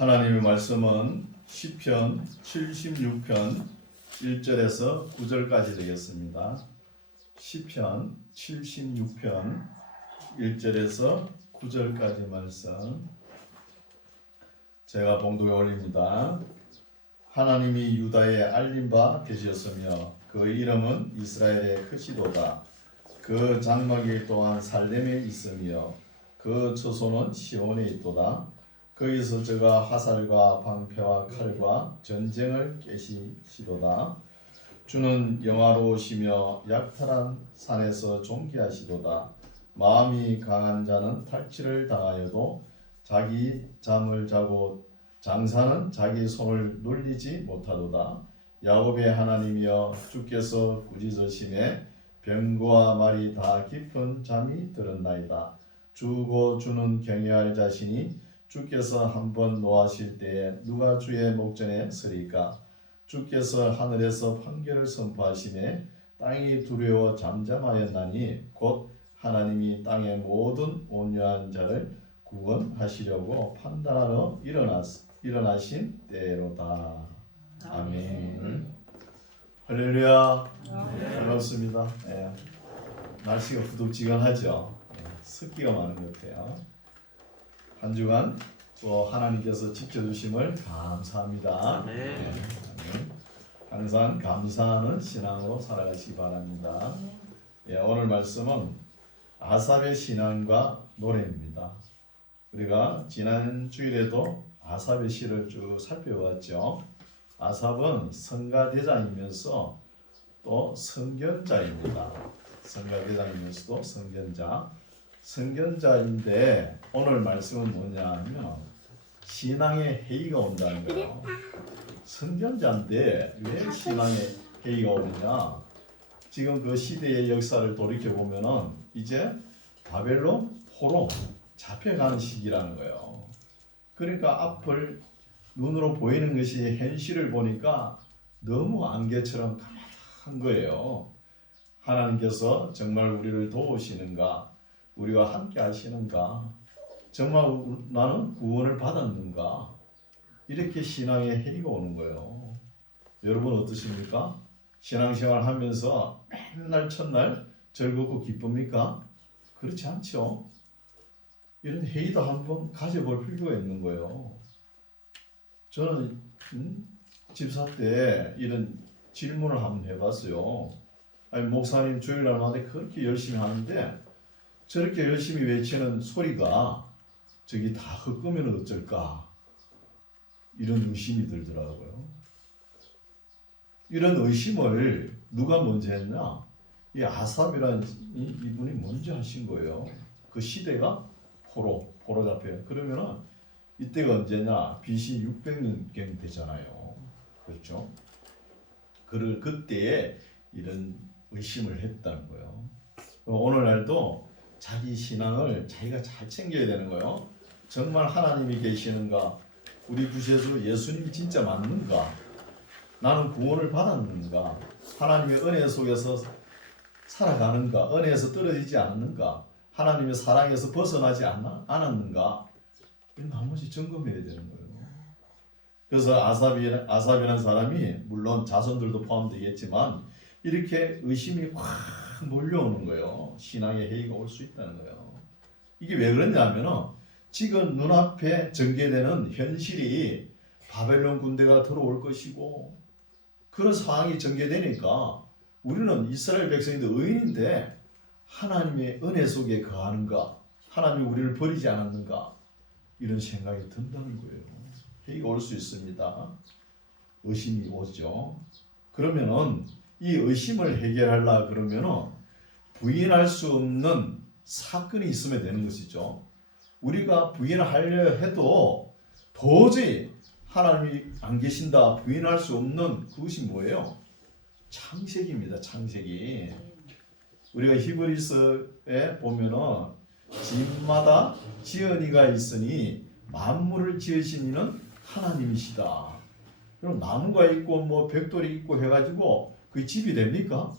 하나님의 말씀은 시편 76편 1절에서 9절까지 되겠습니다. 시편 76편 1절에서 9절까지 말씀 제가 봉독해 올립니다. 하나님이 유다에 알린 바 되셨으며 그 이름은 이스라엘의 크시도다. 그 장막이 또한 살렘에 있으며 그 처소는 시온에 있도다. 거기서 저가 화살과 방패와 칼과 전쟁을 깨시도다. 주는 영화로우시며 약탈한 산에서 존귀하시도다. 마음이 강한 자는 탈취를 당하여도 자기 잠을 자고 장사는 자기 손을 놀리지 못하도다. 야곱의 하나님이여 주께서 꾸짖으심에 병거와 말이 다 깊은 잠이 들었나이다. 주고 주는 경외할 자신이 주께서 한번 노하실 때에 누가 주의 목전에 서리까? 주께서 하늘에서 판결을 선포하시매 땅이 두려워 잠잠하였나니 곧 하나님이 땅의 모든 온유한 자를 구원하시려고 판단하러 일어나신 때로다. 아멘. 할렐루야. 반갑습니다. 네. 날씨가 후덥지근하죠. 네. 습기가 많은 것 같아요. 한 주간 또 하나님께서 지켜주심을 감사합니다. 네. 항상 감사하는 신앙으로 살아가시기 바랍니다. 네. 오늘 말씀은 아삽의 신앙과 노래입니다. 우리가 지난 주일에도 아삽의 시를 쭉 살펴봤죠. 아삽은 성가대장이면서 또 선견자입니다. 성가대장이면서도 선견자인데 오늘 말씀은 뭐냐 하면 신앙의 해이가 온다는 거예요. 선견자인데 왜 신앙의 해이가 오느냐? 지금 그 시대의 역사를 돌이켜보면은 이제 바벨론 포로 잡혀가는 시기라는 거예요. 그러니까 앞을 눈으로 보이는 것이 현실을 보니까 너무 안개처럼 까마득한 거예요. 하나님께서 정말 우리를 도우시는가? 우리와 함께 하시는가? 정말 나는 구원을 받았는가? 이렇게 신앙의 해이가 오는 거예요. 여러분 어떠십니까? 신앙생활 하면서 맨날 첫날 즐겁고 기쁩니까? 그렇지 않죠. 이런 해이도 한번 가져볼 필요가 있는 거예요. 저는 집사 때 이런 질문을 한번 해봤어요. 아니 목사님 주일날마다 그렇게 열심히 하는데 저렇게 열심히 외치는 소리가 저기 다 헛거면 어쩔까? 이런 의심이 들더라고요. 이런 의심을 누가 먼저 했냐? 이 아삽이라는 이분이 먼저 하신 거예요. 그 시대가 포로 잡혀요. 그러면은 이때가 언제냐? BC 600년경 되잖아요. 그렇죠? 그때에 이런 의심을 했다는 거예요. 오늘날도 자기 신앙을 자기가 잘 챙겨야 되는 거예요. 정말 하나님이 계시는가? 우리 구세주 예수님이 진짜 맞는가? 나는 구원을 받았는가? 하나님의 은혜 속에서 살아가는가? 은혜에서 떨어지지 않는가? 하나님의 사랑에서 벗어나지 않았는가? 이런 한 번씩 점검해야 되는 거예요. 그래서 아삽이라는 사람이 물론 자손들도 포함되겠지만 이렇게 의심이 확 몰려오는 거예요. 신앙의 해이가 올 수 있다는 거예요. 이게 왜 그러냐면은 지금 눈앞에 전개되는 현실이 바벨론 군대가 들어올 것이고 그런 상황이 전개되니까 우리는 이스라엘 백성인데 의인인데 하나님의 은혜 속에 거하는가? 하나님이 우리를 버리지 않았는가? 이런 생각이 든다는 거예요. 해이가 올 수 있습니다. 의심이 오죠. 그러면은 이 의심을 해결하려 그러면은 부인할 수 없는 사건이 있으면 되는 것이죠. 우리가 부인하려 해도 도저히 하나님이 안 계신다 부인할 수 없는 그것이 뭐예요? 창세기입니다. 창세기. 우리가 히브리서에 보면은 집마다 지은이가 있으니 만물을 지으신 이는 하나님이시다. 그럼 나무가 있고 뭐 벽돌이 있고 해가지고 그 집이 됩니까?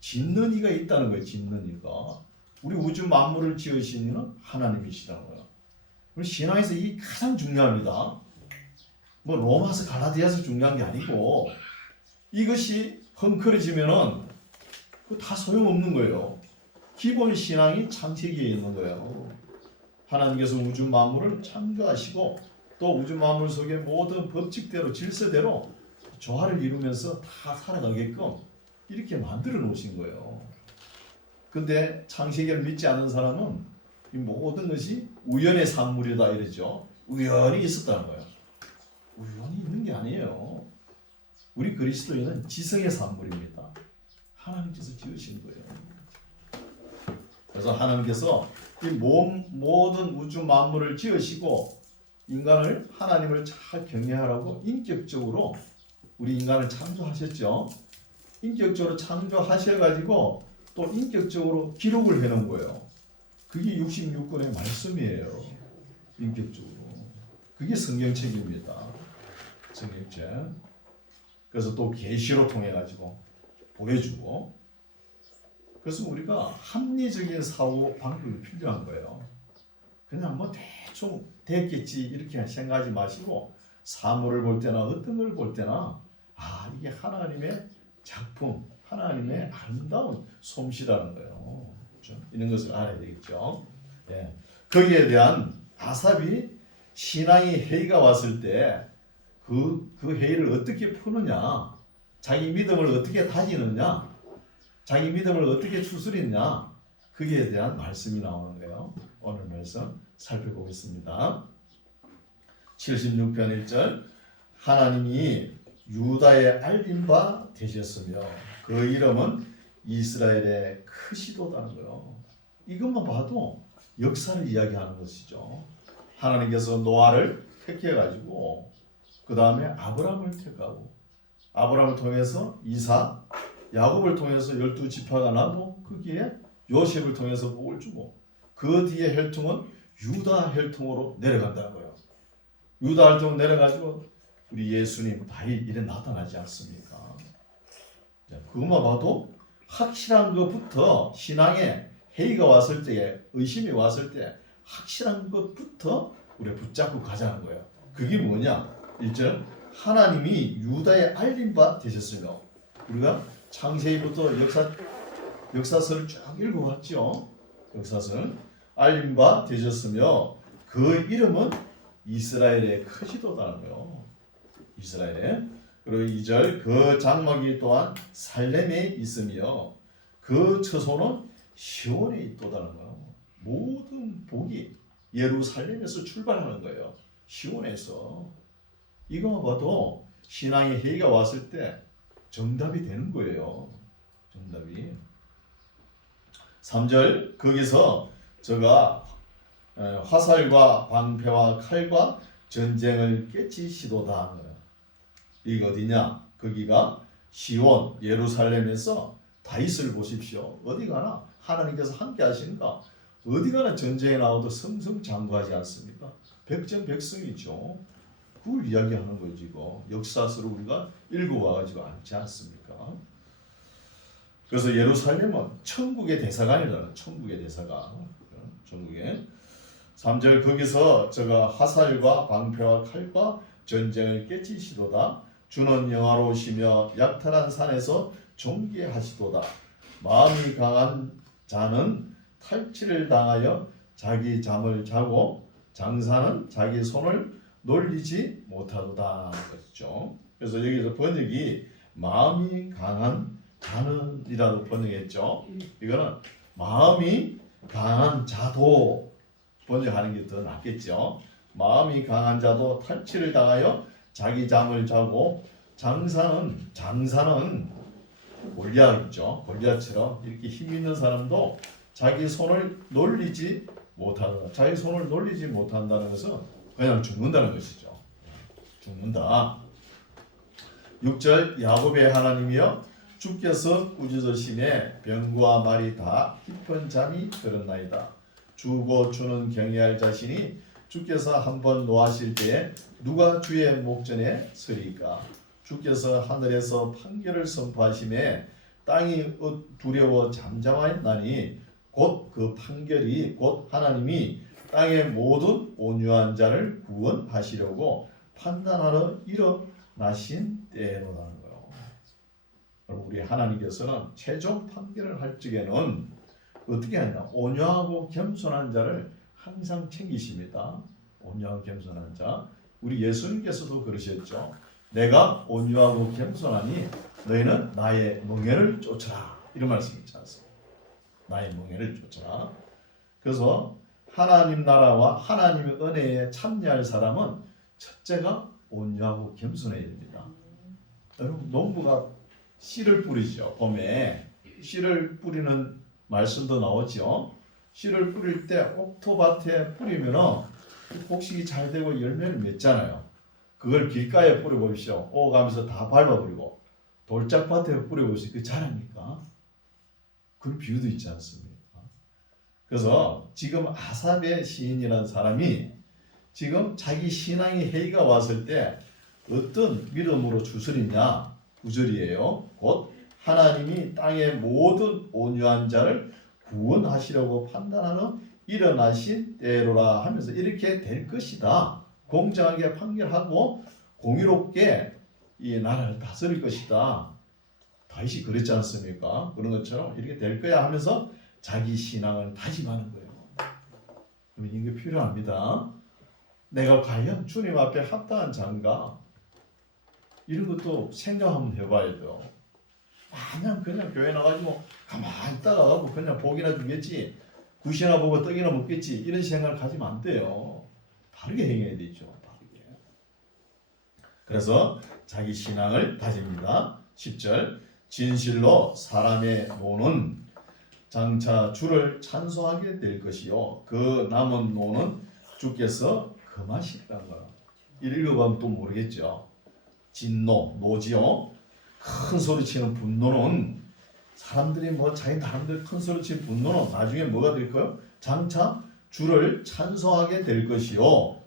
짓는 이가 있다는 거예요. 짓는 이가. 우리 우주 만물을 지으신 이는 하나님이시다는 거예요. 우리 신앙에서 이 가장 중요합니다. 뭐 로마서 갈라디아서 중요한 게 아니고 이것이 헝클어지면은 다 소용없는 거예요. 기본 신앙이 창세기에 있는 거예요. 하나님께서 우주 만물을 창조하시고 또 우주 만물 속의 모든 법칙대로 질서대로 조화를 이루면서 다 살아가게끔 이렇게 만들어 놓으신 거예요. 근데 창세기를 믿지 않는 사람은 이 모든 것이 우연의 산물이다 이러죠. 우연히 있었다는 거예요. 우연히 있는 게 아니에요. 우리 그리스도인은 지성의 산물입니다. 하나님께서 지으신 거예요. 그래서 하나님께서 이 모든 우주 만물을 지으시고 인간을 하나님을 잘 경외하라고 인격적으로 우리 인간을 창조하셨죠. 인격적으로 창조하셔가지고 또 인격적으로 기록을 해놓은 거예요. 그게 66권의 말씀이에요. 인격적으로. 그게 성경책입니다. 성경책. 그래서 또 계시로 통해 가지고 보여주고. 그래서 우리가 합리적인 사고 방법이 필요한 거예요. 그냥 뭐 대충 됐겠지 이렇게 생각하지 마시고 사물을 볼 때나 어떤 걸 볼 때나 이게 하나님의 작품, 하나님의 아름다운 솜씨라는 거예요. 그렇죠? 이런 것을 알아야 되겠죠. 예. 거기에 대한 아삽이 신앙의 해이가 왔을 때 그 해이를 어떻게 푸느냐, 자기 믿음을 어떻게 다지느냐, 자기 믿음을 어떻게 추스리느냐, 거기에 대한 말씀이 나오는 거예요. 오늘 말씀 살펴보겠습니다. 76편 1절 하나님이 유다에 알린 바 되셨으며 그 이름은 이스라엘의 크시도다는 거예요. 이것만 봐도 역사를 이야기하는 것이죠. 하나님께서 노아를 택해가지고 그 다음에 아브라함을 택하고 아브라함을 통해서 이삭, 야곱을 통해서 12지파가 나고 거기에 요셉을 통해서 복을 주고 그 뒤에 혈통은 유다 혈통으로 내려간다는 거예요. 유다 혈통으로 내려가지고 우리 예수님 다윗 이래 나타나지 않습니까? 그것만 봐도 확실한 것부터 신앙에 해이가 왔을 때에 의심이 왔을 때 확실한 것부터 우리가 붙잡고 가자는 거예요. 그게 뭐냐? 1절 하나님이 유다에 알린 바 되셨으며 우리가 창세기부터 역사서를 쭉 읽어봤죠. 역사서는 알린 바 되셨으며 그 이름은 이스라엘의 크시도다는 거예요. 이스라엘에. 그리고 2절 그 장막이 또한 살렘에 있으며 그 처소는 시온에 있도다는 거예요. 모든 복이 예루살렘에서 출발하는 거예요. 시온에서. 이거만 봐도 신앙의 해가 왔을 때 정답이 되는 거예요. 정답이. 3절 거기서 저가 화살과 방패와 칼과 전쟁을 깨치시도다. 이거 어디냐? 거기가 시온 예루살렘에서 다윗을 보십시오. 어디 가나 하나님께서 함께 하시는가? 어디 가나 전쟁에 나와도 승승장구하지 않습니까? 백전백승이죠. 그걸 이야기하는 거지. 이거 역사서를 우리가 읽어와가지고 알지 않습니까? 그래서 예루살렘은 천국의 대사관이라는 천국의 대사관. 천국에 3절 거기서 저가 화살과 방패와 칼과 전쟁을 깨치시도다. 주는 영화로우시며 약탈한 산에서 존귀하시도다. 마음이 강한 자는 탈취를 당하여 자기 잠을 자고 장사는 자기 손을 놀리지 못하도다 것이죠. 그래서 여기서 번역이 마음이 강한 자는이라고 번역했죠. 이거는 마음이 강한 자도 번역하는 게 더 낫겠죠. 마음이 강한 자도 탈취를 당하여 자기 잠을 자고 장사는 골리앗 있죠. 골리앗처럼 이렇게 힘 있는 사람도 자기 손을 놀리지 못한다. 자기 손을 놀리지 못한다는 것은 그냥 죽는다는 것이죠. 죽는다. 6절 야곱의 하나님이여 주께서 꾸짖으심에 병과 말이 다 깊은 잠이 들었나이다. 주고 주는 경외할 자신이 주께서 한번 노하실 때에 누가 주의 목전에 서리까? 주께서 하늘에서 판결을 선포하심에 땅이 두려워 잠잠하였나니 곧 그 판결이 곧 하나님이 땅의 모든 온유한 자를 구원하시려고 판단하러 일어나신 때로라는 거예요. 우리 하나님께서는 최종 판결을 할 적에는 어떻게 하냐? 온유하고 겸손한 자를 항상 챙기십니다. 온유하고 겸손한 자. 우리 예수님께서도 그러셨죠. 내가 온유하고 겸손하니 너희는 나의 멍에를 쫓아라. 이런 말씀 있지 않습니까? 나의 멍에를 쫓아라. 그래서 하나님 나라와 하나님의 은혜에 참여할 사람은 첫째가 온유하고 겸손해야 됩니다. 여러분 농부가 씨를 뿌리죠. 봄에 씨를 뿌리는 말씀도 나오죠. 씨를 뿌릴 때 옥토밭에 뿌리면은 곡식이 잘 되고 열매를 맺잖아요. 그걸 길가에 뿌려보십시오. 오가면서 다 밟아버리고 돌짝밭에 뿌려보십시오. 그게 자랍니까? 그런 비유도 있지 않습니까? 그래서 지금 아삽의 시인이라는 사람이 지금 자기 신앙의 해이가 왔을 때 어떤 믿음으로 주술이냐? 9절이에요. 곧 하나님이 땅의 모든 온유한 자를 구원하시려고 판단하는 일어나신 때로라 하면서 이렇게 될 것이다. 공정하게 판결하고 공의롭게 이 나라를 다스릴 것이다. 다윗이 그랬지 않습니까? 그런 것처럼 이렇게 될 거야 하면서 자기 신앙을 다짐하는 거예요. 이게 필요합니다. 내가 과연 주님 앞에 합당한 자인가? 이런 것도 생각 한번 해봐야 돼요. 마냥 그냥 교회 나가지고 가만히 있다가 그냥 복이나 주겠지, 굿이나 보고 떡이나 먹겠지, 이런 생각을 가지면 안 돼요. 다르게 행해야 되죠. 다르게. 그래서 자기 신앙을 다집니다. 10절 진실로 사람의 노는 장차 주를 찬송하게 될 것이요 그 남은 노는 주께서 금하시리라는 거야. 읽어보면 또 모르겠죠. 진노, 노지요. 큰 소리 치는 분노는 사람들이 뭐 자기 나름대로 큰 소리 치는 분노는 나중에 뭐가 될까요? 장차 주를 찬송하게 될 것이요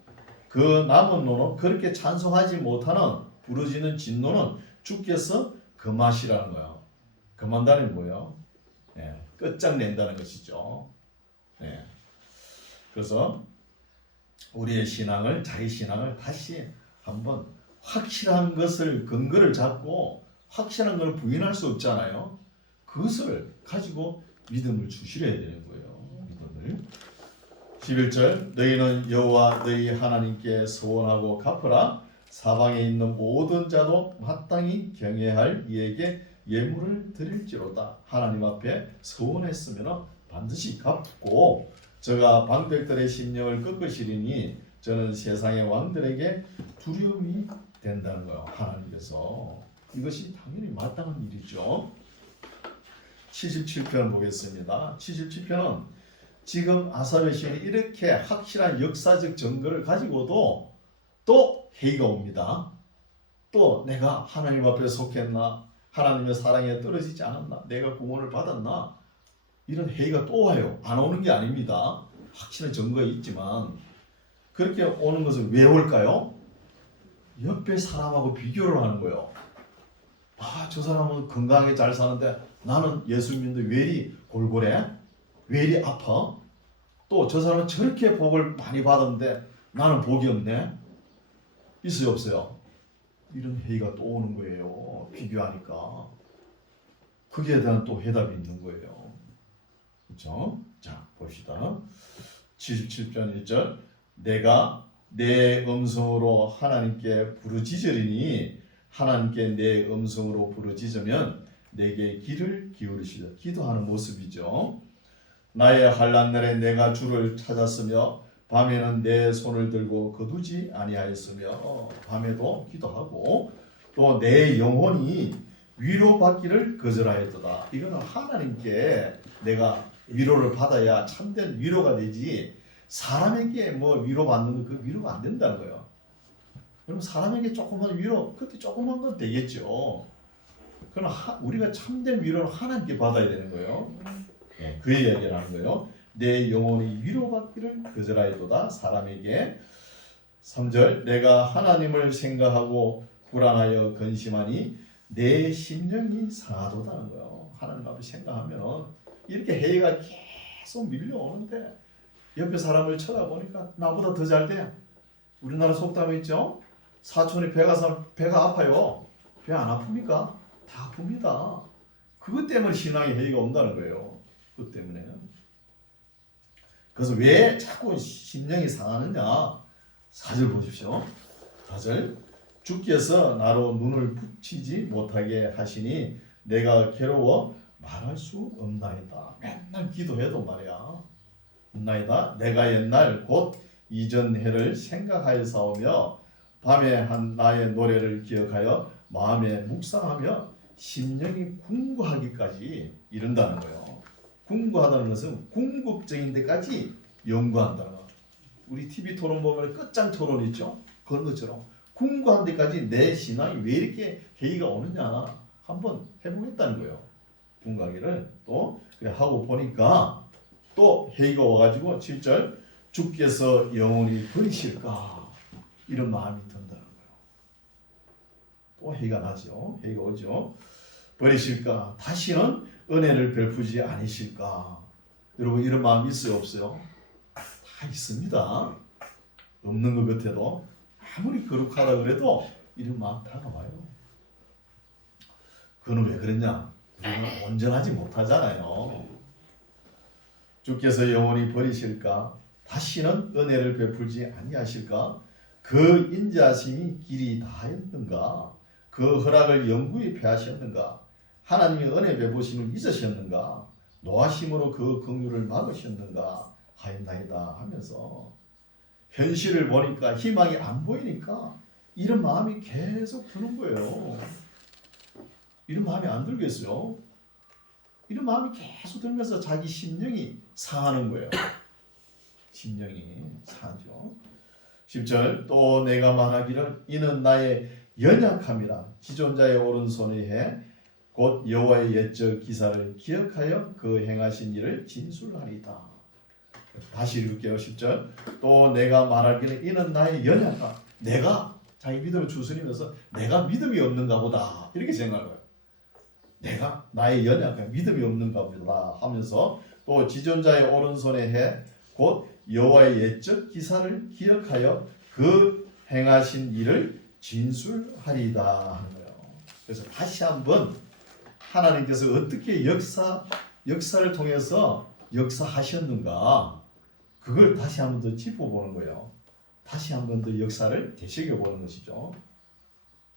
그 남은 노는 그렇게 찬송하지 못하는 부러지는 진노는 주께서 금하시라는 거예요. 금한다는 뭐예요? 네, 끝장낸다는 것이죠. 네. 그래서 우리의 신앙을, 자기 신앙을 다시 한번 확실한 것을 근거를 잡고 확실한 걸 부인할 수 없잖아요. 그것을 가지고 믿음을 주시려야 되는 거예요. 믿음을. 11절 너희는 여호와 너희 하나님께 서원하고 갚으라. 사방에 있는 모든 자도 마땅히 경외할 이에게 예물을 드릴지로다. 하나님 앞에 서원했으면 반드시 갚고 저가 방백들의 심령을 꺾으시리니 저는 세상의 왕들에게 두려움이 된다는 거예요. 하나님께서. 이것이 당연히 마땅한 일이죠. 77편 보겠습니다. 77편은 지금 아삽의 시인이 이렇게 확실한 역사적 증거를 가지고도 또 회의가 옵니다. 또 내가 하나님 앞에 속했나? 하나님의 사랑에 떨어지지 않았나? 내가 구원을 받았나? 이런 회의가 또 와요. 안 오는 게 아닙니다. 확실한 증거가 있지만 그렇게 오는 것은 왜 올까요? 옆에 사람하고 비교를 하는 거예요. 아, 저 사람은 건강하게 잘 사는데 나는 예수 믿는데 왜 이리 골골해? 왜 이리 아파? 또 저 사람은 저렇게 복을 많이 받았는데 나는 복이 없네? 있어요, 없어요? 이런 회의가 또 오는 거예요. 비교하니까. 거기에 대한 또 해답이 있는 거예요. 그렇죠? 자, 봅시다. 77편 1절 내가 내 음성으로 하나님께 부르짖으리니 하나님께 내 음성으로 부르짖으면 내게 귀를 기울이시라. 기도하는 모습이죠. 나의 환난 날에 내가 주를 찾았으며 밤에는 내 손을 들고 거두지 아니하였으며 밤에도 기도하고 또 내 영혼이 위로받기를 거절하였도다. 이거는 하나님께 내가 위로를 받아야 참된 위로가 되지 사람에게 뭐 위로받는 그 위로가 안 된다는 거예요. 그럼 사람에게 조그만 위로, 그때 조그만 건 되겠죠. 그러나 우리가 참된 위로를 하나님께 받아야 되는 거예요. 네, 그 이야기를 하는 거예요. 내 영혼이 위로받기를 거절하였도다. 사람에게. 3절 내가 하나님을 생각하고 불안하여 근심하니 내 심령이 상하도다는 거예요. 하나님 앞에 생각하면 이렇게 해가 계속 밀려오는데 옆에 사람을 쳐다보니까 나보다 더 잘 돼. 우리나라 속담이 있죠. 사촌이 배가 아파요. 배 안 아픕니까? 다 아픕니다. 그것 때문에 신앙의 해이가 온다는 거예요. 그것 때문에. 그래서 왜 자꾸 심령이 상하느냐? 4절 보십시오. 4절. 주께서 나로 눈을 붙이지 못하게 하시니 내가 괴로워 말할 수 없나이다. 맨날 기도해도 말이야. 없나이다. 내가 옛날 곧 이전 해를 생각하여사오며 밤에 한 나의 노래를 기억하여 마음에 묵상하며 심령이 궁구하기까지 이른다는 거예요. 궁구하다는 것은 궁극적인 데까지 연구한다는 거. 우리 TV 토론 보면 끝장 토론 있죠? 그런 것처럼 궁구한 데까지 내 신앙이 왜 이렇게 해이가 오느냐 한번 해보겠다는 거예요. 궁구하기를 또 그래 하고 보니까 또 해이가 와가지고 7절 주께서 영원히 버리실까 이런 마음이 든다는 거예요. 또 해이가 나죠. 해이가 오죠. 버리실까 다시는 은혜를 베푸지 않으실까. 여러분 이런 마음이 있어요 없어요? 다 있습니다. 없는 것 같아도 아무리 거룩하다 그래도 이런 마음 다 나와요. 그건 왜 그랬냐? 우리가 온전하지 못하잖아요. 주께서 영원히 버리실까? 다시는 은혜를 베풀지 아니하실까? 그 인자하심이 길이 다하였는가? 그 허락을 영구히 패하셨는가? 하나님의 은혜 베푸심을 잊으셨는가? 노하심으로 그 긍휼을 막으셨는가? 하였나이다 하면서 현실을 보니까 희망이 안 보이니까 이런 마음이 계속 드는 거예요. 이런 마음이 안 들겠어요? 이런 마음이 계속 들면서 자기 심령이 상하는 거예요. 심령이 상하죠. 10절 또 내가 말하기를 이는 나의 연약함이라 지존자의 오른손에 해 곧 여호와의 옛적 기사를 기억하여 그 행하신 일을 진술하리다. 다시 읽을게요. 10절 또 내가 말하기를 이는 나의 연약함. 내가 자기 믿음을 추스리면서 내가 믿음이 없는가 보다 이렇게 생각해요. 내가 나의 연약함 믿음이 없는가 보다 하면서 또 지존자의 오른손에 해 곧 여호와의 옛적 기사를 기억하여 그 행하신 일을 진술하리다 하는 거예요. 그래서 다시 한번 하나님께서 어떻게 역사를 통해서 역사하셨는가 그걸 다시 한번 더 짚어보는 거예요. 다시 한번 더 역사를 되새겨보는 것이죠.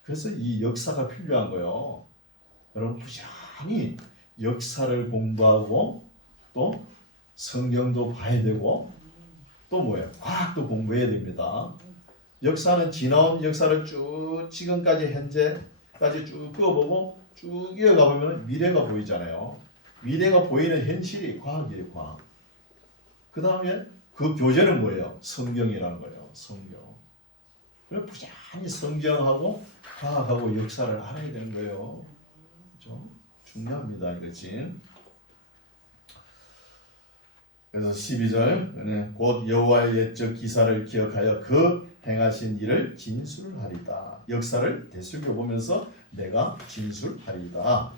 그래서 이 역사가 필요한 거예요. 여러분 부지런히 역사를 공부하고 또 성경도 봐야 되고 또 뭐예요? 과학도 공부해야 됩니다. 역사는 지나온 역사를 쭉 지금까지 현재까지 쭉 그어보고 쭉 이어가 보면 미래가 보이잖아요. 미래가 보이는 현실이 과학이에요. 과학. 그 다음에 그 교재는 뭐예요? 성경이라는 거예요. 성경. 그래서 부지런히 성경하고 과학하고 역사를 알아야 되는 거예요. 그렇죠? 중요합니다. 이거지. 그래서 12절 곧 여호와의 옛적 기사를 기억하여 그 행하신 일을 진술하리다. 역사를 되새겨보면서 내가 진술하리다.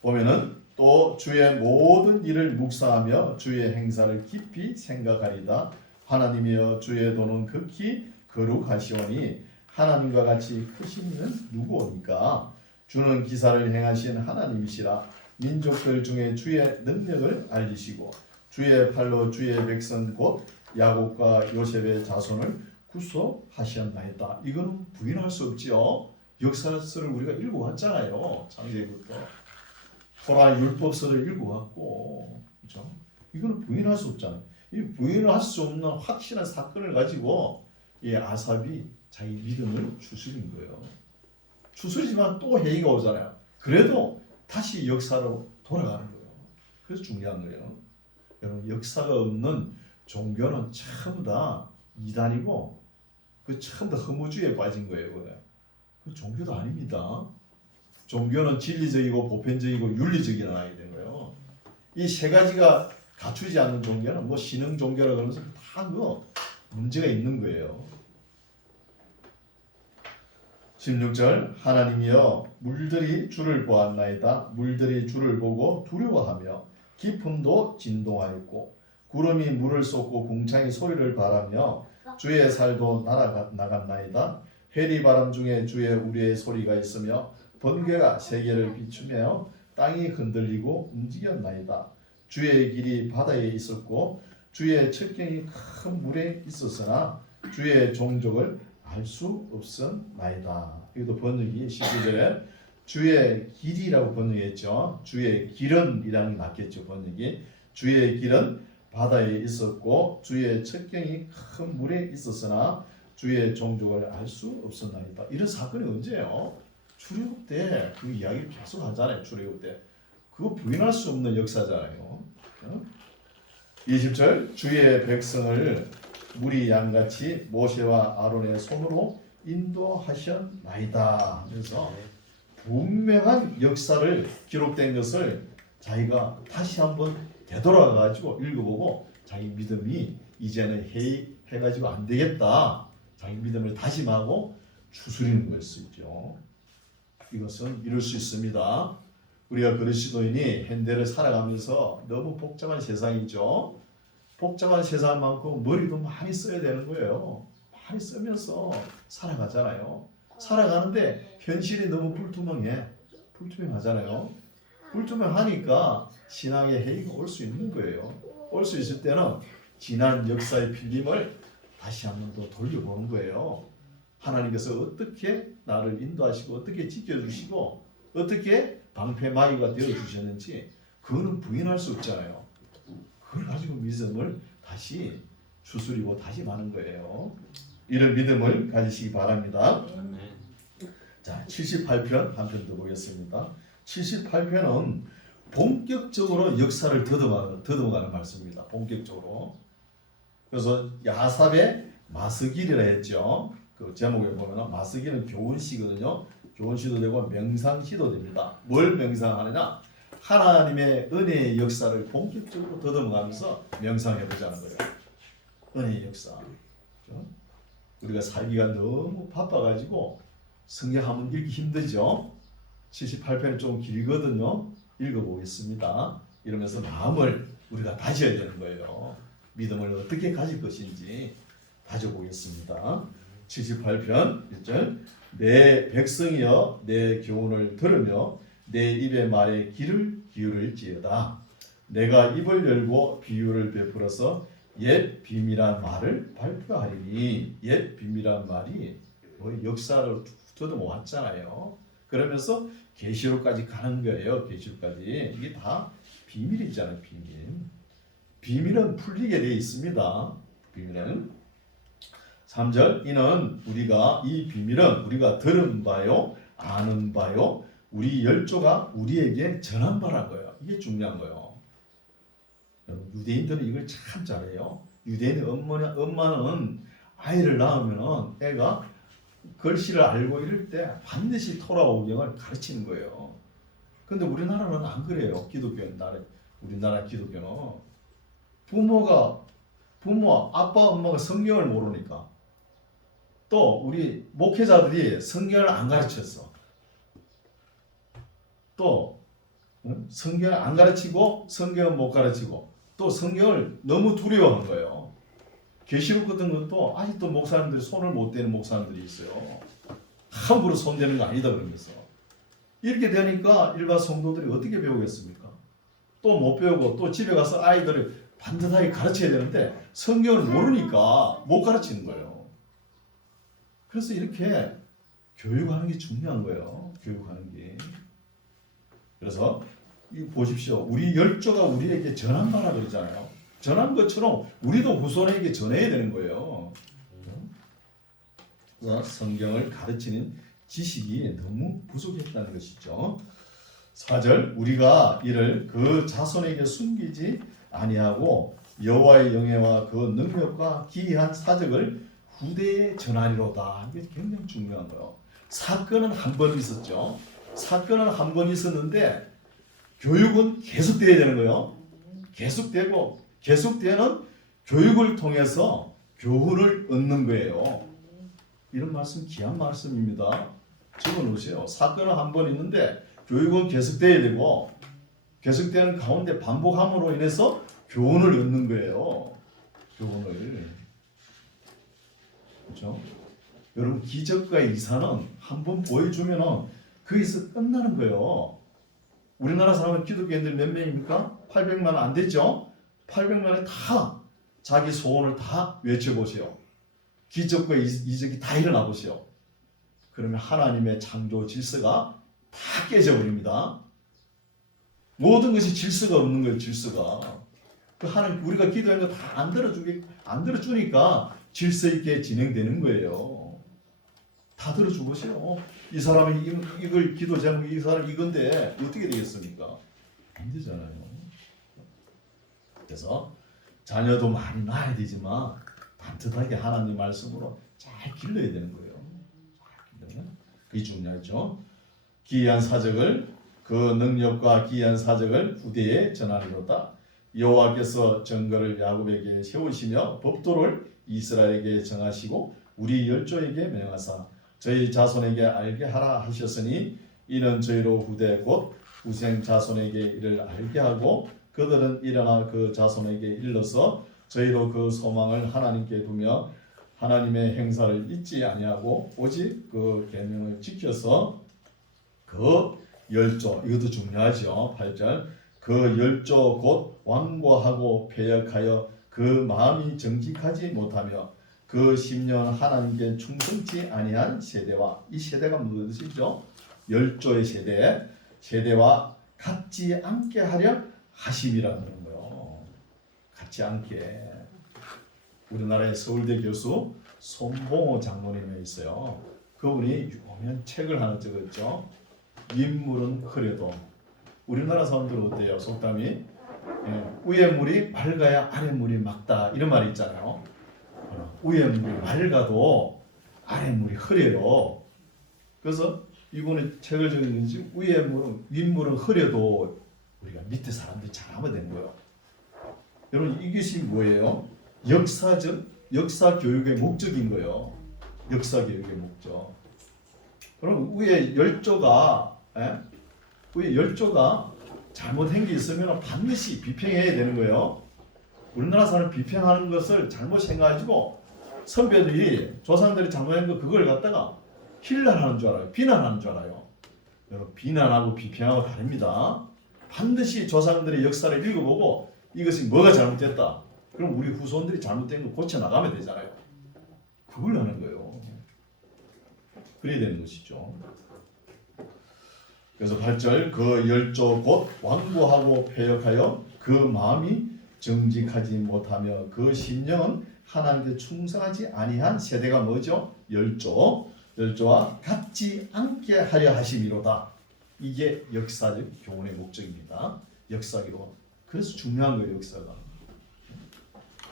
보면은 또 주의 모든 일을 묵상하며 주의 행사를 깊이 생각하리다. 하나님이여 주의 도는 극히 거룩하시오니 하나님과 같이 크신 이는 누구오니까? 주는 기사를 행하신 하나님이시라. 민족들 중에 주의 능력을 알리시고 주의 팔로 주의 백성 곧 야곱과 요셉의 자손을 구속하셨나이다. 이거는 부인할 수 없지요. 역사서를 우리가 읽어왔잖아요. 창세기부터 토라 율법서를 읽어왔고, 그렇죠? 이거는 부인할 수 없잖아요. 이 부인을 할 수 없는 확실한 사건을 가지고 이 아삽이 자기 믿음을 추스린 거예요. 추스리지만 또 해이가 오잖아요. 그래도 다시 역사로 돌아가는 거예요. 그래서 중요한 거예요. 여러분 역사가 없는 종교는 전부 다 이단이고 그 전부 다 허무주의에 빠진 거예요. 그 종교도 아닙니다. 종교는 진리적이고 보편적이고 윤리적이라야 되는 거예요. 이 세 가지가 갖추지 않는 종교는 뭐 신흥 종교라 그러면서 다 그 문제가 있는 거예요. 16절 하나님이여 물들이 주를 보았나이다. 물들이 주를 보고 두려워하며 깊음도 진동하였고 구름이 물을 쏟고 궁창이 소리를 바라며 주의 살도 나갔나이다. 해리바람 중에 주의 우리의 소리가 있으며 번개가 세계를 비추며 땅이 흔들리고 움직였나이다. 주의 길이 바다에 있었고 주의 첩경이 큰 물에 있었으나 주의 종족을 알 수 없었나이다. 이것도 번역이 19절에 주의 길이라고 번역했죠. 주의 길은 이라는 게 낫겠죠. 번역이 주의 길은 바다에 있었고 주의 첩경이 큰 물에 있었으나 주의 종족을 알 수 없었나이다. 이런 사건이 언제예요? 출애굽 때 그 이야기를 계속 하잖아요. 출애굽 때 그거 부인할 수 없는 역사잖아요. 20절 주의 백성을 물이 양같이 모세와 아론의 손으로 인도하셨나이다. 그래서 분명한 역사를 기록된 것을 자기가 다시 한번 되돌아가 가지고 읽어보고 자기 믿음이 이제는 해가지고 안 되겠다. 자기 믿음을 다짐하고 추스리는 것이죠. 이것은 이룰 수 있습니다. 우리가 그리스도인이 현대를 살아가면서 너무 복잡한 세상이죠. 복잡한 세상만큼 머리도 많이 써야 되는 거예요. 많이 쓰면서 살아가잖아요. 살아가는데 현실이 너무 불투명하잖아요. 불투명하니까 신앙의 해이가 올 수 있는 거예요. 올 수 있을 때는 지난 역사의 필름을 다시 한번 더 돌려보는 거예요. 하나님께서 어떻게 나를 인도하시고 어떻게 지켜주시고 어떻게 방패막이가 되어주셨는지 그거는 부인할 수 없잖아요. 그걸 가지고 믿음을 다시 추스리고 다시 하는 거예요. 이런 믿음을 가지시기 바랍니다. 자, 78편 한 편 더 보겠습니다. 78편은 본격적으로 역사를 더듬어가는 말씀입니다. 본격적으로. 그래서 야삽의 마스길이라 했죠. 그 제목에 보면 마스길은 교훈시거든요. 교훈시도 되고 명상시도 됩니다. 뭘 명상하느냐? 하나님의 은혜의 역사를 본격적으로 더듬어가면서 명상해보자는 거예요. 은혜의 역사. 우리가 살기가 너무 바빠가지고 성경 한번 읽기 힘들죠. 78편이 좀 길거든요. 읽어보겠습니다. 이러면서 마음을 우리가 다져야 되는 거예요. 믿음을 어떻게 가질 것인지 다져보겠습니다. 78편 1절 내 백성이여 내 교훈을 들으며 내 입의 말에 귀를 기울일지어다. 내가 입을 열고 비유를 베풀어서 옛 비밀한 말을 발표하리니 옛 비밀한 말이 역사를 더듬어 왔잖아요. 그러면서 계시록까지 가는 거예요. 계시록까지 이게 다 비밀이잖아요. 비밀은 풀리게 되어 있습니다. 비밀은 3절 이는 우리가 이 비밀은 우리가 들은 바요 아는 바요 우리 열조가 우리에게 전한 바란 거예요. 이게 중요한 거예요. 유대인들은 이걸 참 잘해요. 유대인의 엄마는 아이를 낳으면 애가 글씨를 알고 이럴 때 반드시 토라 오경을 가르치는 거예요. 근데 우리나라는 안 그래요. 우리나라 기독교는 부모, 아빠, 엄마가 성경을 모르니까 또 우리 목회자들이 성경을 안 가르쳤어. 또 성경을 안 가르치고 성경을 못 가르치고 또 성경을 너무 두려워한 거예요. 계시록 같은 것도 아직도 목사님들이 손을 못 대는 목사님들이 있어요. 함부로 손대는 거 아니다 그러면서 이렇게 되니까 일반 성도들이 어떻게 배우겠습니까? 또 못 배우고 또 집에 가서 아이들을 반듯하게 가르쳐야 되는데 성경을 모르니까 못 가르치는 거예요. 그래서 이렇게 교육하는 게 중요한 거예요. 교육하는 게. 그래서 보십시오. 우리 열조가 우리에게 전한 바라 그러잖아요. 전한 것처럼 우리도 후손에게 전해야 되는 거예요. 성경을 가르치는 지식이 너무 부족했다는 것이죠. 4절 우리가 이를 그 자손에게 숨기지 아니하고 여호와의 영예와 그 능력과 기이한 사적을 후대에 전하리로다. 이게 굉장히 중요한 거예요. 사건은 한 번 있었죠. 사건은 한 번 있었는데 교육은 계속돼야 되는 거예요. 계속되는 교육을 통해서 교훈을 얻는 거예요. 이런 말씀 귀한 말씀입니다. 적어놓으세요. 사건은 한 번 있는데 교육은 계속돼야 되고 계속되는 가운데 반복함으로 인해서 교훈을 얻는 거예요. 교훈을. 그렇죠? 여러분 기적과 이사는 한번 보여주면은 거기서 끝나는 거예요. 우리나라 사람은 기독교인들 몇 명입니까? 800만 안 되죠? 800만에 다 자기 소원을 다 외쳐보세요. 기적과 이적이 다 일어나 보세요. 그러면 하나님의 창조 질서가 다 깨져버립니다. 모든 것이 질서가 없는 거예요. 질서가. 그 하나님 우리가 기도하는 거 다 안 들어주니까 질서 있게 진행되는 거예요. 다 들어주보세요. 이 사람이 이걸 기도 제목이 이 사람 이건데 어떻게 되겠습니까? 안 되잖아요. 그래서 자녀도 많이 낳아야 되지만 반듯하게 하나님 말씀으로 잘 길러야 되는 거예요. 그게 중요하죠. 기이한 사적을 그 능력과 기이한 사적을 후대에 전하리로다. 여호와께서 정거를 야곱에게 세우시며 법도를 이스라엘에게 정하시고 우리 열조에게 명하사 저희 자손에게 알게 하라 하셨으니 이는 저희로 후대 곧 후생 자손에게 이를 알게 하고 그들은 일어나 그 자손에게 일러서 저희로 그 소망을 하나님께 두며 하나님의 행사를 잊지 아니하고 오직 그 계명을 지켜서 그 열조 이것도 중요하죠. 8절 그 열조 곧 완고하고 패역하여 그 마음이 정직하지 못하며 그 10년 하나님께 충성치 아니한 세대와 이 세대가 무엇이죠? 열조의 세대와 같지 않게 하려 하심이라는 거예요. 같지 않게. 우리나라의 서울대 교수 손봉호 장로님이 있어요. 그분이 유명한 책을 하나 적었죠. 윗물은 흐려도. 우리나라 사람들은 어때요? 속담이 위에 물이 맑아야 아래 물이 맑다 이런 말이 있잖아요. 위에 물이 맑아도 아래 물이 흐려요. 그래서 이분이 책을 적었는지 윗물은 흐려도 우리가 밑에 사람들이 잘하면 되는 거예요. 여러분 이것이 뭐예요? 역사 교육의 목적인 거예요. 역사 교육의 목적. 그럼 위에 열조가 잘못한 게 있으면 반드시 비평해야 되는 거예요. 우리나라 사람 비평하는 것을 잘못 생각하고 선배들이 조상들이 잘못한 거 그걸 갖다가 힐난하는 줄 알아요. 비난하는 줄 알아요. 여러분 비난하고 비평하고 다릅니다. 반드시 조상들의 역사를 읽어보고 이것이 뭐가 잘못됐다. 그럼 우리 후손들이 잘못된 거 고쳐 나가면 되잖아요. 그걸 하는 거예요. 그래야 되는 것이죠. 그래서 8절 그 열조 곧 완고하고 패역하여 그 마음이 정직하지 못하며 그 심령은 하나님께 충성하지 아니한 세대가 뭐죠? 열조와 같지 않게 하려 하심이로다. 이게 역사적 교훈의 목적입니다. 역사기로. 그래서 중요한 거예요. 역사가.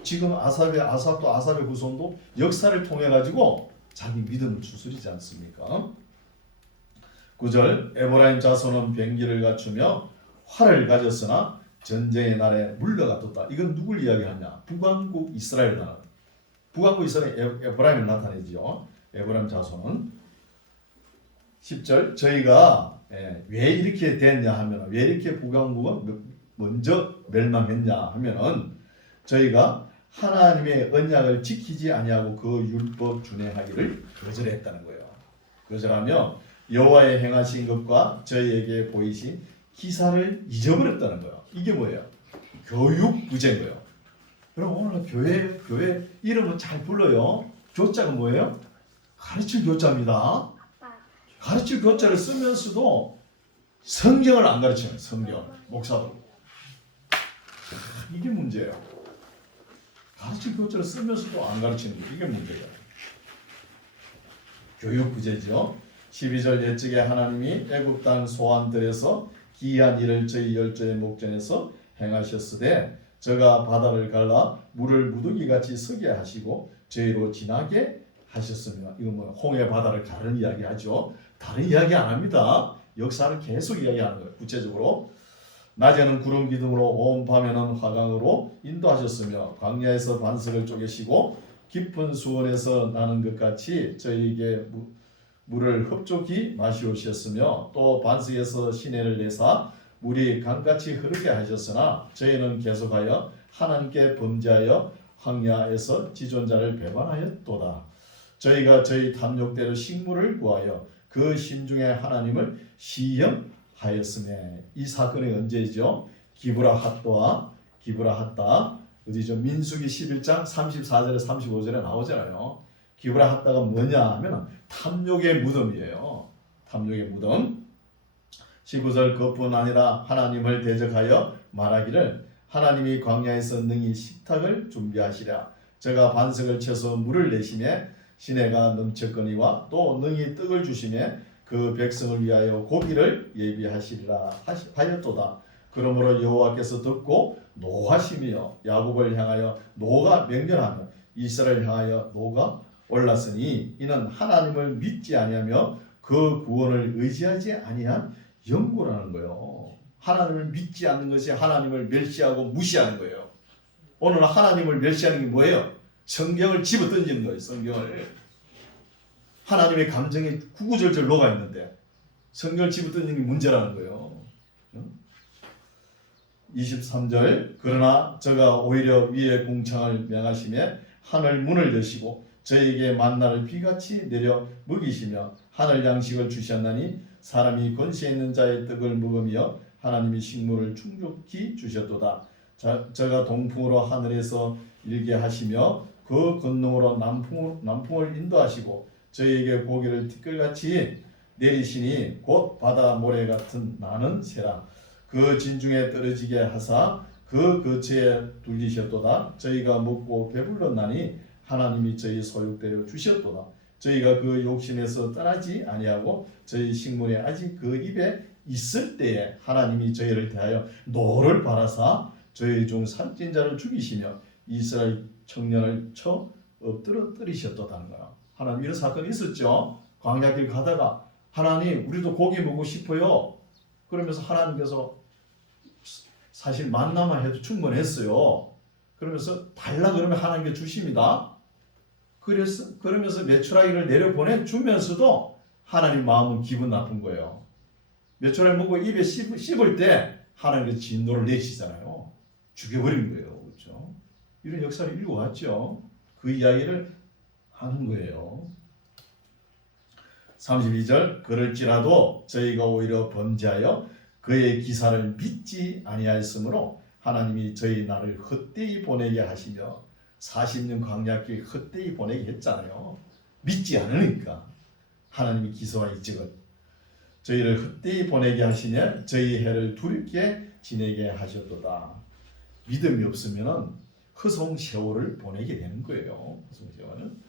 지금 아삽의 후손도 역사를 통해 가지고 자기 믿음을 추스리지 않습니까? 9절 에브라임 자손은 병기를 갖추며 활을 가졌으나 전쟁의 날에 물러갔다. 이건 누굴 이야기하냐? 북왕국 이스라엘 나라. 북왕국 이스라엘 에브라임을 나타내죠. 에브라임 자손은 10절 저희가 왜 이렇게 됐냐 하면 왜 이렇게 북왕국은 먼저 멸망했냐 하면은 저희가 하나님의 언약을 지키지 아니하고 그 율법 준행하기를 거절했다는 거예요. 거절하며 여호와의 행하신 것과 저희에게 보이신 기사를 잊어버렸다는 거예요. 이게 뭐예요? 교육 부재인 거예요. 여러분 오늘 교회 이름은 잘 불러요. 교자가 뭐예요? 가르칠 교자입니다. 가르칠 교자를 쓰면서도 성경을 안 가르치는 성경 목사도 이게 문제예요. 가르칠 교자를 쓰면서도 안 가르치는 게 이게 문제예요. 교육 부재죠. 12절 옛적에 하나님이 애굽 땅 소환들에서 기이한 일을 저희 열조의 목전에서 행하셨으되 저가 바다를 갈라 물을 무더기같이 서게 하시고 저희로 지나게 하셨으며 이건 뭐 홍해 바다를 가르는 이야기하죠. 다른 이야기 안 합니다. 역사를 계속 이야기하는 거예요. 구체적으로 낮에는 구름 기둥으로 온 밤에는 화강으로 인도하셨으며 광야에서 반석을 쪼개시고 깊은 수원에서 나는 것 같이 저희에게 물을 흡족히 마시오셨으며 또 반석에서 시내를 내사 물이 강같이 흐르게 하셨으나 저희는 계속하여 하나님께 범죄하여 황야에서 지존자를 배반하였도다. 저희가 저희 탐욕대로 식물을 구하여 그 심중에 하나님을 시험하였음에. 이 사건이 언제죠? 기브라 핫다 어디죠? 민수기 11장 34절에 35절에 나오잖아요. 기브라 핫다가 뭐냐 하면 탐욕의 무덤이에요. 탐욕의 무덤. 19절 그뿐 아니라 하나님을 대적하여 말하기를 하나님이 광야에서 능히 식탁을 준비하시랴. 제가 반석을 쳐서 물을 내심에 시내가 넘쳤거니와 또 능히 떡을 주심에 그 백성을 위하여 고기를 예비하시리라 하였도다. 그러므로 여호와께서 듣고 노하시며 야곱을 향하여 노가 맹렬하며 이스라엘을 향하여 노가 올랐으니 이는 하나님을 믿지 아니하며 그 구원을 의지하지 아니한 영구라는 거예요. 하나님을 믿지 않는 것이 하나님을 멸시하고 무시하는 거예요. 오늘 하나님을 멸시하는 게 뭐예요? 성경을 집어 던지는 거예요. 성경을. 하나님의 감정이 구구절절 녹아 있는데 성경을 집어 던지는 게 문제라는 거예요. 23절 그러나 저가 오히려 위에 궁창을 명하시며 하늘 문을 여시고 저에게 만나를 비같이 내려 먹이시며 하늘 양식을 주셨나니 사람이 권세 있는 자의 떡을 먹으며 하나님이 식물을 충족히 주셨도다. 저가 동풍으로 하늘에서 일게 하시며 그 건너으로 남풍을 인도하시고 저에게 고기를 티끌같이 내리시니 곧 바다 모래 같은 나는 새라. 그 진중에 떨어지게 하사 그 거처에 둘리셨도다. 저희가 먹고 배불렀나니 하나님이 저희 소욕대로 주셨도다. 저희가 그 욕심에서 떠나지 아니하고 저희 식물이 아직 그 입에 있을 때에 하나님이 저희를 대하여 노를 바라사 저희 중 살찐자를 죽이시며 이스라엘 청년을 쳐 엎드러뜨리셨다는 거야. 하나님 이런 사건이 있었죠. 광야길 가다가 하나님 우리도 고기 먹고 싶어요. 그러면서 하나님께서 사실 만나만 해도 충분했어요. 그러면서 달라 그러면 하나님께 주십니다. 그러면서 메추라기를 내려보내 주면서도 하나님 마음은 기분 나쁜 거예요. 메추라기 먹고 입에 씹을 때 하나님께서 진노를 내시잖아요. 죽여버린 거예요. 그렇죠? 이런 역사를 읽어왔죠. 그 이야기를 하는 거예요. 32절 그럴지라도 저희가 오히려 범죄하여 그의 기사를 믿지 아니하였으므로 하나님이 저희 나를 헛되이 보내게 하시며 40년 광야길 헛되이 보내게 했잖아요. 믿지 않으니까 하나님이 기사와 이적을 저희를 헛되이 보내게 하시며 저희 해를 두렵게 지내게 하셨도다. 믿음이 없으면 허송 세월을 보내게 되는 거예요. 허송 세월은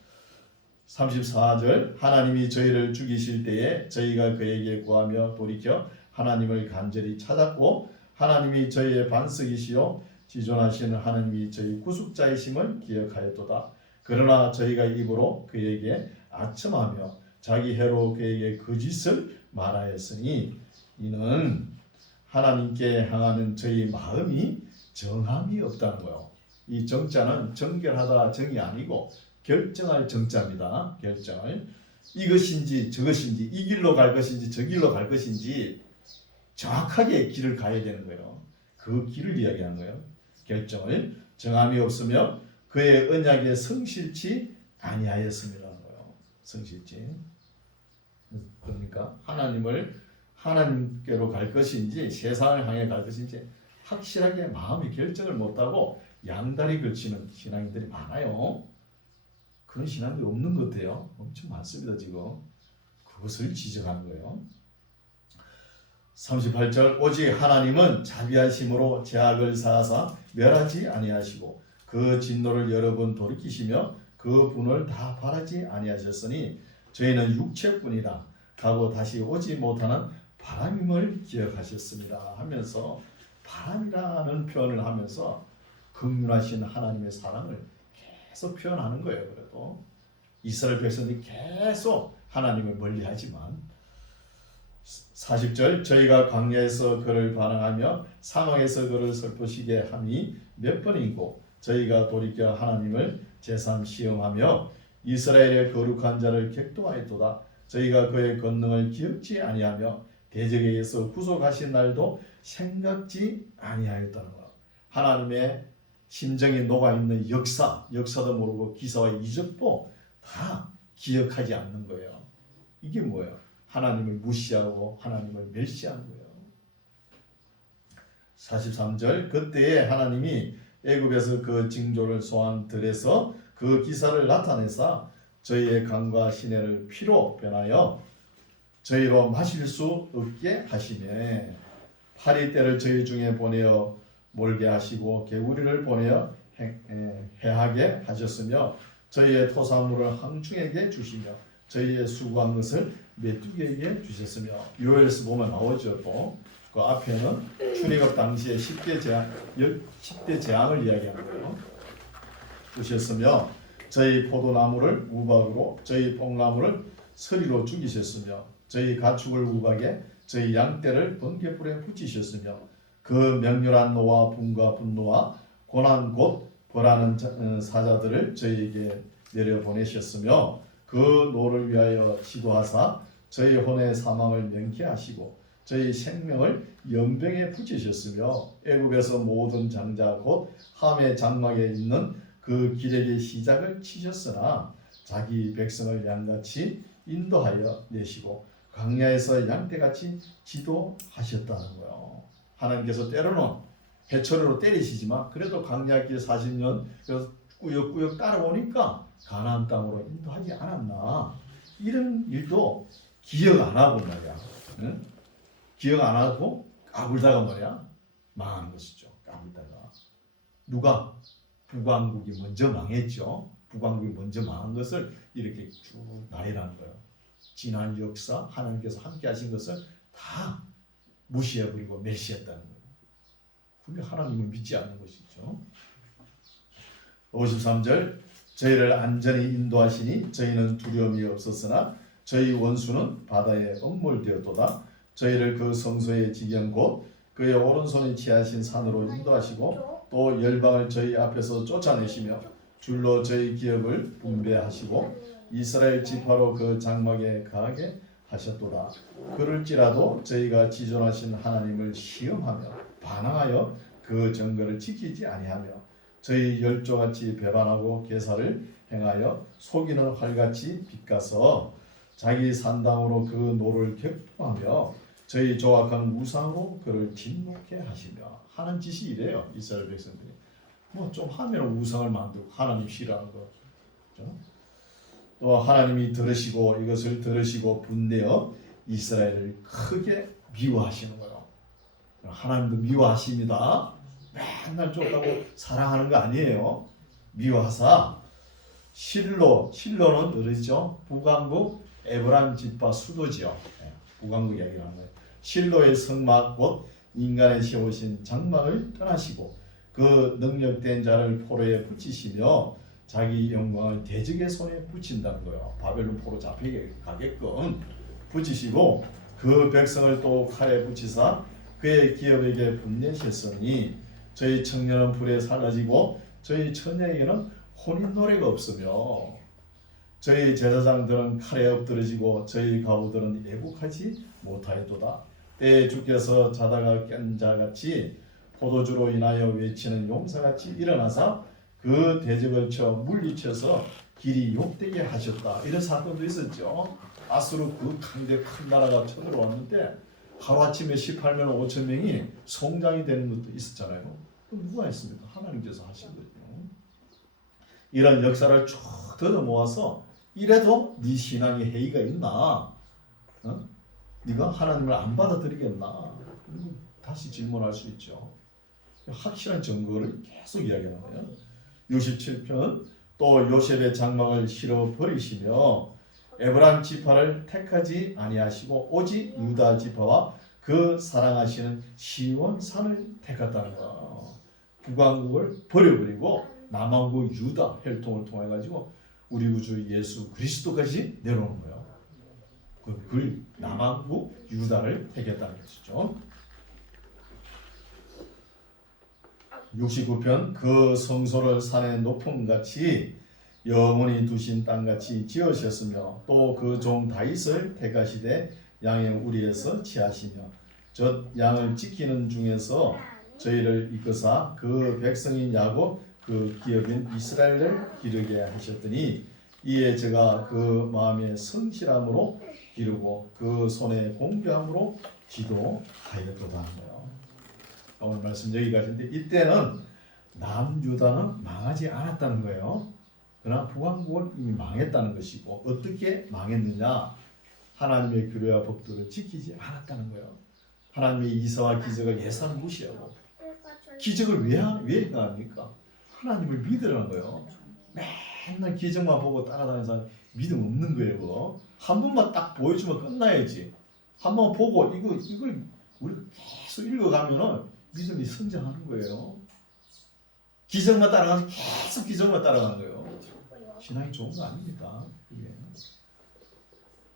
34절 하나님이 저희를 죽이실 때에 저희가 그에게 구하며 돌이켜 하나님을 간절히 찾았고 하나님이 저희의 반석이시요 지존하시는 하나님이 저희 구속자이심을 기억하였도다. 그러나 저희가 입으로 그에게 아첨하며 자기 해로 그에게 거짓을 말하였으니 이는 하나님께 향하는 저희 마음이 정함이 없다는 거예요. 이 정자는 정결하다 정이 아니고 결정할 정자입니다. 결정을 이것인지 저것인지 이 길로 갈 것인지 저 길로 갈 것인지 정확하게 길을 가야 되는 거예요. 그 길을 이야기하는 거예요. 결정을 정함이 없으며 그의 언약에 성실치 아니하였음이라는 거예요. 성실치. 그러니까 하나님께로 갈 것인지 세상을 향해 갈 것인지 확실하게 마음의 결정을 못하고 양다리 걸치는 신앙인들이 많아요. 그런 신앙들이 없는 것 같아요. 엄청 많습니다. 지금 그것을 지적하는 거예요. 38절 오직 하나님은 자비하심으로 죄악을 사하사 멸하지 아니하시고 그 진노를 여러 번 돌이키시며 그 분을 다 바라지 아니하셨으니 저희는 육체뿐이라 가고 다시 오지 못하는 바람임을 기억하셨습니다 하면서 바람이라는 표현을 하면서 긍휼하신 하나님의 사랑을 계속 표현하는 거예요. 그래도 이스라엘 백성들이 계속 하나님을 멀리하지만 40절 저희가 광야에서 그를 반항하며 사망에서 그를 살포시게 함이 몇 번이고 저희가 돌이켜 하나님을 제삼 시험하며 이스라엘의 거룩한 자를 객도하였도다. 저희가 그의 권능을 기억지 아니하며 대적에 의해서 구속하신 날도 생각지 아니하였다는 것. 하나님의 심정이 녹아있는 역사도 모르고 기사와 이적도 다 기억하지 않는 거예요. 이게 뭐예요? 하나님을 무시하고 하나님을 멸시한 거예요. 43절 그때에 하나님이 애굽에서 그 징조를 소한 들에서 그 기사를 나타내사 저희의 강과 시내를 피로 변하여 저희로 마실 수 없게 하시매 파리 떼를 저희 중에 보내어 몰게 하시고 개구리를 보내어 해하게 하셨으며 저희의 토사물을 항충에게 주시며 저희의 수고한 것을 메뚜기에게 주셨으며 요엘에서 보면 나오죠. 또 그 앞에는 출애굽 당시에 10대 재앙을 이야기하는 거예요. 주셨으며 저희 포도나무를 우박으로 저희 뽕나무를 서리로 죽이셨으며 저희 가축을 우박에 저희 양떼를 번개불에 붙이셨으며 그 명렬한 노와 분과 분노와 고난 곧 벌하는 사자들을 저희에게 내려보내셨으며 그 노를 위하여 지도하사 저희 혼의 사망을 명쾌하시고 저희 생명을 연병에 붙이셨으며 애굽에서 모든 장자 곧 함의 장막에 있는 그 기력의 시작을 치셨으나 자기 백성을 양같이 인도하여 내시고 광야에서 양떼같이 지도하셨다는 거예요. 하나님께서 때로는 해초리로 때리시지만 그래도 광야길 40년 꾸역꾸역 따라오니까 가나안 땅으로 인도하지 않았나. 이런 일도 기억 안 하고 말이야. 응? 기억 안 하고 까불다가 말이야 망한 것이죠. 까불다가 누가? 북왕국이 먼저 망했죠. 북왕국이 먼저 망한 것을 이렇게 쭉 나열하는 거예요. 지난 역사 하나님께서 함께 하신 것을 다 무시해버리고 멸시했다는 거예요. 그게 하나님을 믿지 않는 것이죠. 53절 저희를 안전히 인도하시니 저희는 두려움이 없었으나 저희 원수는 바다에 엄몰되었도다. 저희를 그 성소의 지경 곧 그의 오른손이 취하신 산으로 인도하시고 또 열방을 저희 앞에서 쫓아내시며 줄로 저희 기업을 분배하시고 이스라엘 지파로 그 장막에 가게 하셨도다. 그럴지라도 저희가 지존하신 하나님을 시험하며 반항하여 그 정거를 지키지 아니하며 저희 열조같이 배반하고 계사를 행하여 속이는 활같이 빗가서 자기 산당으로 그 노를 격포하며 저희 조악한 우상으로 그를 진노케 하시며 하는 짓이 이래요. 이스라엘 백성들이 뭐 좀 하면 우상을 만들고 하나님 싫어하는 거. 또 하나님이 들으시고 이것을 들으시고 분내어 이스라엘을 크게 미워하시는 거예요. 하나님도 미워하십니다. 맨날 쫓다고 사랑하는 거 아니에요. 미워하사 실로는 어디죠? 북왕국 에브라임 지파 수도지요. 북왕국 이야기를 하는 거예요. 실로의 성막 곧 인간의 세우신 장막을 떠나시고 그 능력된 자를 포로에 붙이시며 자기 영광을 대적의 손에 붙인다는 거예요. 바벨론 포로 잡히게 가게끔 붙이시고 그 백성을 또 칼에 붙이사 그의 기업에게 분내셨으니 저희 청년은 불에 사라지고 저희 처녀에게는 혼인 노래가 없으며 저희 제사장들은 칼에 엎드러지고 저희 가우들은 애국하지 못하였도다. 때에 주께서 자다가 깬 자같이 포도주로 인하여 외치는 용사같이 일어나사 그 대적을 쳐 물리쳐서 길이 욕되게 하셨다. 이런 사건도 있었죠. 아수르 그 강대 큰 나라가 쳐들어왔는데 하루아침에 18만 5천 명이 송장이 되는 것도 있었잖아요. 그럼 누가 했습니까? 하나님께서 하신 거죠. 이런 역사를 쭉 뜯어 모아서 이래도 네 신앙에 해이가 있나? 네가 하나님을 안 받아들이겠나? 다시 질문할 수 있죠. 확실한 증거를 계속 이야기하는 거예요. 67편 또 요셉의 장막을 실어 버리시며 에브라임 지파를 택하지 아니하시고 오직 유다 지파와 그 사랑하시는 시온 산을 택했다는 거예요. 북왕국을 버려버리고 남왕국 유다 혈통을 통해 가지고 우리 구주 예수 그리스도까지 내려오는 거예요. 그 남왕국 유다를 택했다는 것이죠. 69편 그 성소를 산의 높음같이 영원히 두신 땅같이 지으셨으며 또 그 종 다윗을 택하시되 양의 우리에서 취하시며 저 양을 지키는 중에서 저희를 이끄사 그 백성인 야곱 그 기업인 이스라엘을 기르게 하셨더니 이에 제가 그 마음에 성실함으로 기르고 그 손에 공개함으로 기도하였도다 하네요. 오늘 말씀 여기까지인데 이때는 남유다는 망하지 않았다는 거예요. 그러나 북왕국은 이미 망했다는 것이고 어떻게 망했느냐? 하나님의 규례와 법도를 지키지 않았다는 거예요. 하나님의 이사와 기적을 예사를 무시하고 기적을 왜 합니까? 하나님을 믿으라는 거예요. 맨날 기적만 보고 따라다니는 사람 믿음 없는 거예요. 그거. 한 번만 딱 보여주면 끝나야지. 한 번 보고 이걸 우리가 계속 읽어가면은 믿음이 성장하는 거예요. 기적만 따라가서 계속 기적만 따라가는 거예요. 신앙이 좋은 거 아닙니까? 그게.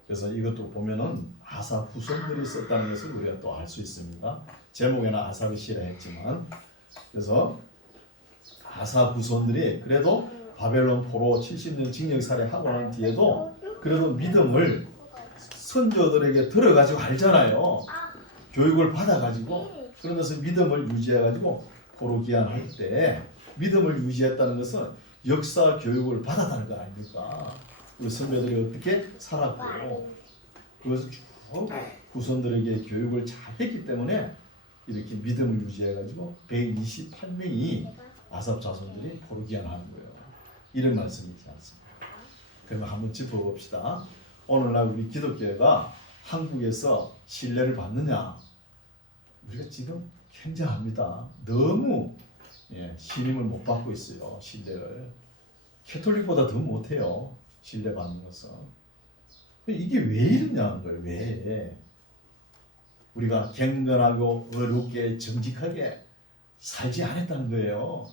그래서 이것도 보면은 아삽 후손들이 썼다는 것을 우리가 또 알 수 있습니다. 제목에는 아삽이 싫어했지만 그래서 아삽 후손들이 그래도 바벨론 포로 70년 징역살이 하고 난 뒤에도 그래도 믿음을 선조들에게 들어가지고 알잖아요. 교육을 받아가지고 그러면서 믿음을 유지해가지고 포로 귀환할 때 믿음을 유지했다는 것은 역사 교육을 받았다는 거 아닙니까? 우리 선배들이 어떻게 살았고 그것을 쭉 후손들에게 교육을 잘 했기 때문에 이렇게 믿음을 유지해가지고 128명이 아삽 자손들이 포로 귀환하는 거예요. 이런 말씀이 있지 않습니까? 그러면 한번 짚어봅시다. 오늘날 우리 기독교회가 한국에서 신뢰를 받느냐? 우리가 지금 굉장합니다. 너무 신임을 못 받고 있어요. 신뢰를. 캐톨릭보다 더 못해요. 신뢰받는 것은. 이게 왜 이러냐는 거예요. 왜? 우리가 경건하고 어렵게 정직하게 살지 않았다는 거예요.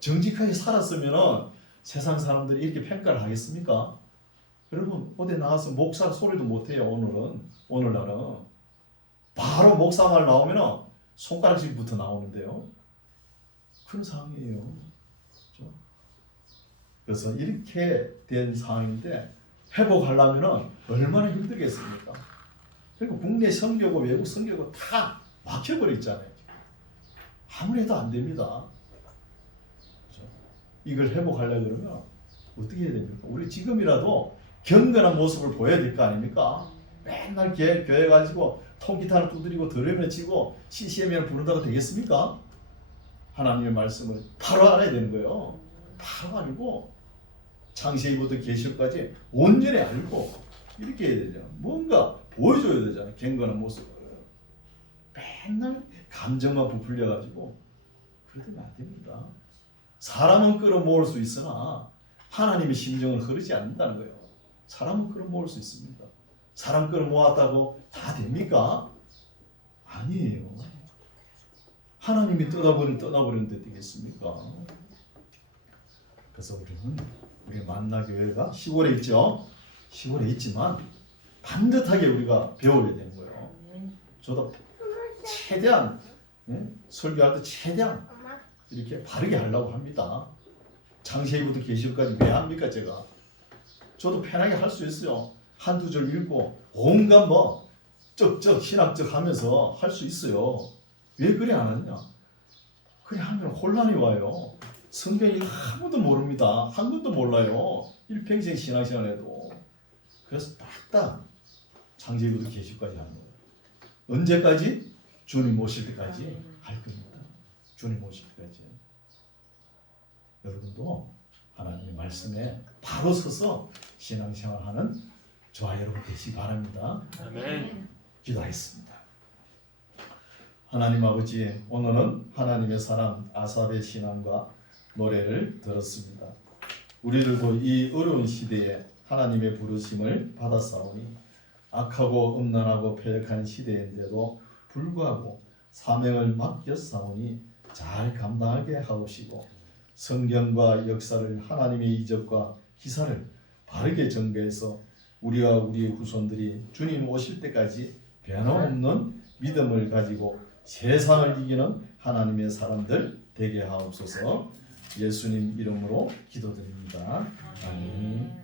정직하게 살았으면 세상 사람들이 이렇게 평가를 하겠습니까? 여러분 어디 나가서 목사 소리도 못해요. 오늘날은 바로 목사 말 나오면 손가락질부터 나오는데요. 그런 상황이에요. 그렇죠? 그래서 이렇게 된 상황인데 회복하려면 얼마나 힘들겠습니까? 그리고 국내 선교고 외국 선교고 다 막혀버렸잖아요. 아무래도 안 됩니다. 그렇죠? 이걸 회복하려고 그러면 어떻게 해야 됩니까? 우리 지금이라도 경건한 모습을 보여야 될 거 아닙니까? 맨날 교회 가지고 통기타를 두드리고 드럼을 치고 CCM을 부른다고 되겠습니까? 하나님의 말씀을 바로 알아야 되는 거예요. 바로 알고 창세기부터 계시록까지 온전히 알고 이렇게 해야 되죠. 뭔가 보여줘야 되잖아요. 경건한 모습을. 맨날 감정만 부풀려가지고 그러면 안 됩니다. 사람은 끌어모을 수 있으나 하나님의 심정은 흐르지 않는다는 거예요. 사람은 끌어모을 수 있습니다. 사람 끌어모았다고 다 됩니까? 아니에요. 하나님이 떠나버리는 데 되겠습니까? 그래서 우리 만나교회가 시골에 있죠. 시골에 있지만 반듯하게 우리가 배워야 되는 거예요. 저도 최대한 설교할 때 최대한 이렇게 바르게 하려고 합니다. 창세기부터 계시록까지 왜 합니까 제가? 저도 편하게 할 수 있어요. 한두 절 읽고 온갖 쩍쩍 신학적 하면서 할 수 있어요. 왜 그래 안 하느냐? 그래 하면 혼란이 와요. 성경이 아무도 모릅니다. 한 권도 몰라요. 일평생 신앙생활해도. 그래서 딱딱 창세기부터 계시록까지 하는 거예요. 언제까지? 주님 오실 때까지 할 겁니다. 주님 오실 때까지. 여러분도 하나님의 말씀에 바로 서서 신앙생활하는 저와 여러분 되시기 바랍니다. 아멘. 기도하겠습니다. 하나님 아버지, 오늘은 하나님의 사람 아삽의 신앙과 노래를 들었습니다. 우리들도 이 어려운 시대에 하나님의 부르심을 받았사오니 악하고 음란하고 패역한 시대인데도 불구하고 사명을 맡겼사오니 잘 감당하게 하옵시고 성경과 역사를 하나님의 이적과 기사를 바르게 전개해서 우리와 우리 후손들이 주님 오실 때까지 변함없는 믿음을 가지고 세상을 이기는 하나님의 사람들 되게 하옵소서. 예수님 이름으로 기도드립니다. 아멘.